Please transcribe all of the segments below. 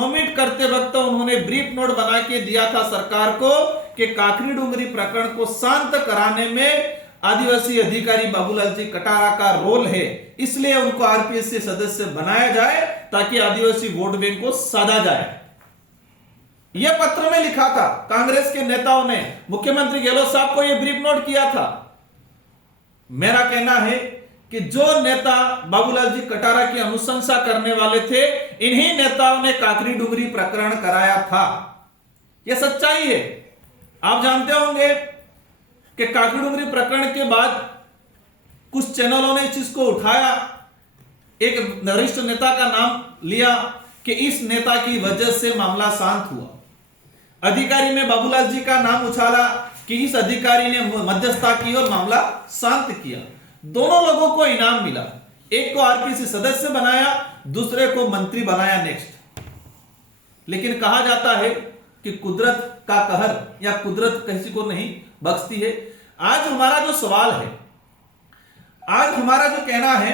Nominate करते वक्त उन्होंने ब्रीफ नोट बना के दिया था सरकार को कि काकरी डुंगरी प्रकरण को शांत कराने में आदिवासी अधिकारी बाबूलाल जी कटारा का रोल है, इसलिए उनको आरपीएससी सदस्य बनाया जाए ताकि आदिवासी वोट बैंक को साधा जाए। यह पत्र में लिखा था कांग्रेस के नेताओं ने, मुख्यमंत्री गहलोत साहब को यह ब्रीफ नोट किया था। मेरा कहना है कि जो नेता बाबूलाल जी कटारा की अनुशंसा करने वाले थे, इन्हीं नेताओं ने काकरी डुंगरी प्रकरण कराया था। यह सच्चाई है। आप जानते होंगे कि काकरी डुंगरी प्रकरण के बाद कुछ चैनलों ने इस चीज को उठाया, एक वरिष्ठ नेता का नाम लिया कि इस नेता की वजह से मामला शांत हुआ। अधिकारी में बाबूलाल जी का नाम उछाला कि इस अधिकारी ने मध्यस्थता की और मामला शांत किया। दोनों लोगों को इनाम मिला, एक को आरपीएससी सदस्य बनाया, दूसरे को मंत्री बनाया नेक्स्ट। लेकिन कहा जाता है कि कुदरत का कहर या कुदरत किसी को नहीं बख्शती है। आज हमारा जो सवाल है, आज हमारा जो कहना है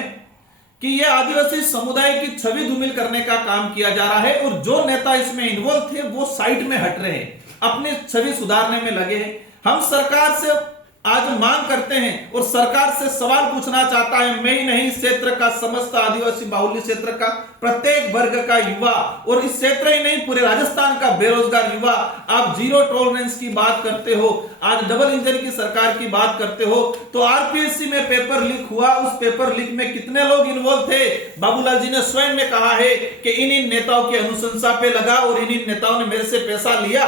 कि यह आदिवासी समुदाय की छवि धूमिल करने का काम किया जा रहा है और जो नेता इसमें इन्वॉल्व थे वो साइड में हट रहे हैं, अपनी छवि सुधारने में लगे हैं। हम सरकार से आज मांग करते हैं और सरकार से सवाल पूछना चाहता है, मैं ही नहीं, इस क्षेत्र का समस्त आदिवासी बाहुल्य क्षेत्र का प्रत्येक वर्ग का युवा और इस क्षेत्र ही नहीं पूरे राजस्थान का बेरोजगार युवा, आप जीरो टॉलरेंस की बात करते हो, आज डबल इंजन की सरकार की बात करते हो, तो आरपीएससी में पेपर लीक हुआ, उस पेपर लीक में कितने लोग इन्वॉल्व थे? बाबूलाल जी ने स्वयं ने कहा है कि इन नेताओं की अनुशंसा पे लगा और इन नेताओं ने मेरे से पैसा लिया।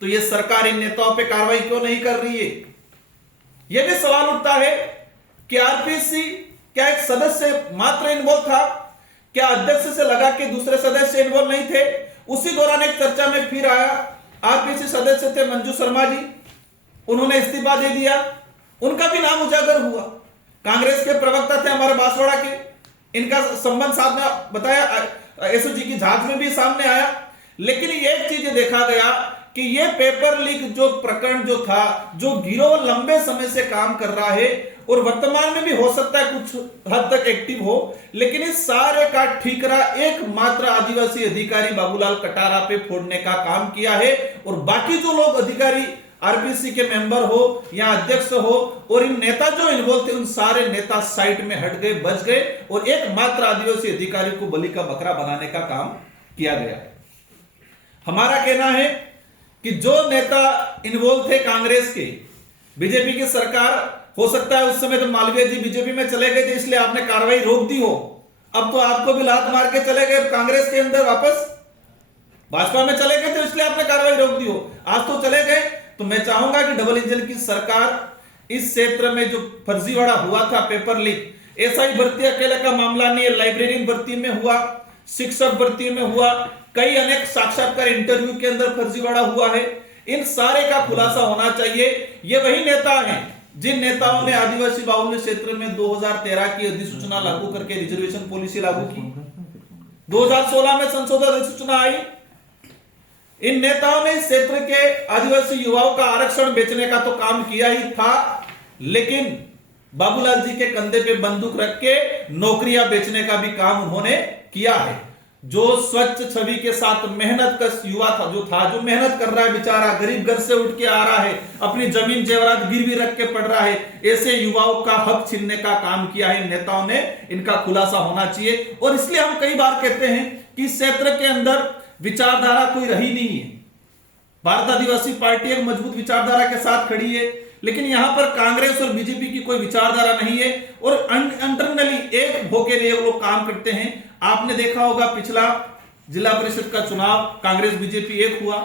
तो ये सरकार इन नेताओं पे कार्रवाई क्यों नहीं कर रही है? यह भी सवाल उठता है कि आरपीएससी क्या एक सदस्य मात्र इन्वॉल्व था? क्या अध्यक्ष से लगा कि दूसरे सदस्य इन्वॉल्व नहीं थे? उसी दौरान एक चर्चा में फिर आया, आरपीएससी सदस्य थे मंजू शर्मा जी, उन्होंने इस्तीफा दे दिया, उनका भी नाम उजागर हुआ। कांग्रेस के प्रवक्ता थे हमारे बांसवाड़ा के, इनका संबंध सामने बताया, एसओजी की जांच में भी सामने आया। लेकिन एक चीज देखा गया कि ये पेपर लीक जो प्रकरण जो था, जो गिरोह लंबे समय से काम कर रहा है और वर्तमान में भी हो सकता है कुछ हद तक एक्टिव हो, लेकिन इस सारे का ठीकरा एकमात्र आदिवासी अधिकारी बाबूलाल कटारा पे फोड़ने का काम किया है। और बाकी जो लोग अधिकारी आरपीएससी के मेंबर हो या अध्यक्ष हो और इन नेता जो इन्वॉल्व थे, उन सारे नेता साइड में हट गए, बच गए और एकमात्र आदिवासी अधिकारी को बलि का बकरा बनाने का काम किया गया। हमारा कहना है कि जो नेता इन्वॉल्व थे कांग्रेस के, बीजेपी की सरकार, हो सकता है उस समय तो मालवीय जी बीजेपी में चले गए थे इसलिए आपने कार्रवाई रोक दी हो, अब तो आपको भी लात मार के चले गए कांग्रेस के अंदर, वापस भाजपा में चले गए थे इसलिए आपने कार्रवाई रोक दी हो, आज तो चले गए। तो मैं चाहूंगा कि डबल इंजन की सरकार इस क्षेत्र में जो फर्जीवाड़ा हुआ था, पेपर लीक, एसआई भर्ती अकेले का मामला नहीं है, लाइब्रेरियन भर्ती में हुआ, शिक्षक भर्ती में हुआ, कई अनेक साक्षात्कार इंटरव्यू के अंदर फर्जीवाड़ा हुआ है, इन सारे का खुलासा होना चाहिए। ये वही नेता हैं जिन नेताओं ने आदिवासी बाहुल्य क्षेत्र में 2013 की अधिसूचना लागू करके रिजर्वेशन पॉलिसी लागू की, 2016 में संशोधित अधिसूचना आई। इन नेताओं ने इस क्षेत्र के आदिवासी युवाओं का आरक्षण बेचने का तो काम किया ही था, लेकिन बाबूलाल जी के कंधे पे बंदूक रख के नौकरियां बेचने का भी काम उन्होंने किया है। जो स्वच्छ छवि के साथ मेहनत का युवा था, जो मेहनत कर रहा है, बेचारा गरीब घर से उठ के आ रहा है, अपनी जमीन जेवरात गिरवी रख के पढ़ रहा है, ऐसे युवाओं का हक छीनने का काम किया है नेताओं ने, इनका खुलासा होना चाहिए। और इसलिए हम कई बार कहते हैं कि इस क्षेत्र के अंदर विचारधारा कोई रही नहीं है। भारत आदिवासी पार्टी एक मजबूत विचारधारा के साथ खड़ी है, लेकिन यहां पर कांग्रेस और बीजेपी की कोई विचारधारा नहीं है और इंटरनली एक होके लिए लोग काम करते हैं। आपने देखा होगा पिछला जिला परिषद का चुनाव कांग्रेस बीजेपी एक हुआ,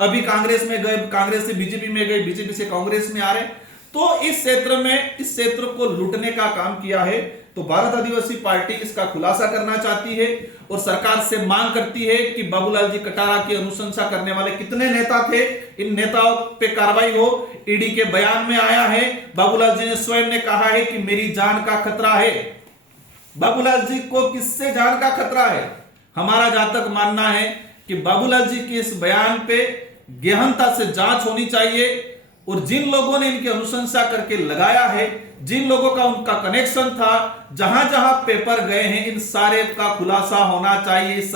अभी कांग्रेस में गए, कांग्रेस से बीजेपी में गए, बीजेपी से कांग्रेस में आ रहे। तो इस क्षेत्र में इस क्षेत्र को लूटने का काम किया है। तो भारत आदिवासी पार्टी इसका खुलासा करना चाहती है और सरकार से मांग करती है कि बाबूलाल जी कटारा की अनुशंसा करने वाले कितने नेता थे, इन नेताओं पे कार्रवाई हो। ईडी के बयान में आया है, बाबूलाल जी ने स्वयं ने कहा है कि मेरी जान का खतरा है। बाबूलाल जी को किससे जान का खतरा है? हमारा जहां तक मानना है कि बाबूलाल जी के इस बयान पे गहनता से जांच होनी चाहिए और जिन लोगों ने इनकी अनुशंसा करके लगाया है, जिन लोगों का उनका कनेक्शन था, जहां जहां पेपर गए हैं, इन सारे का खुलासा होना चाहिए।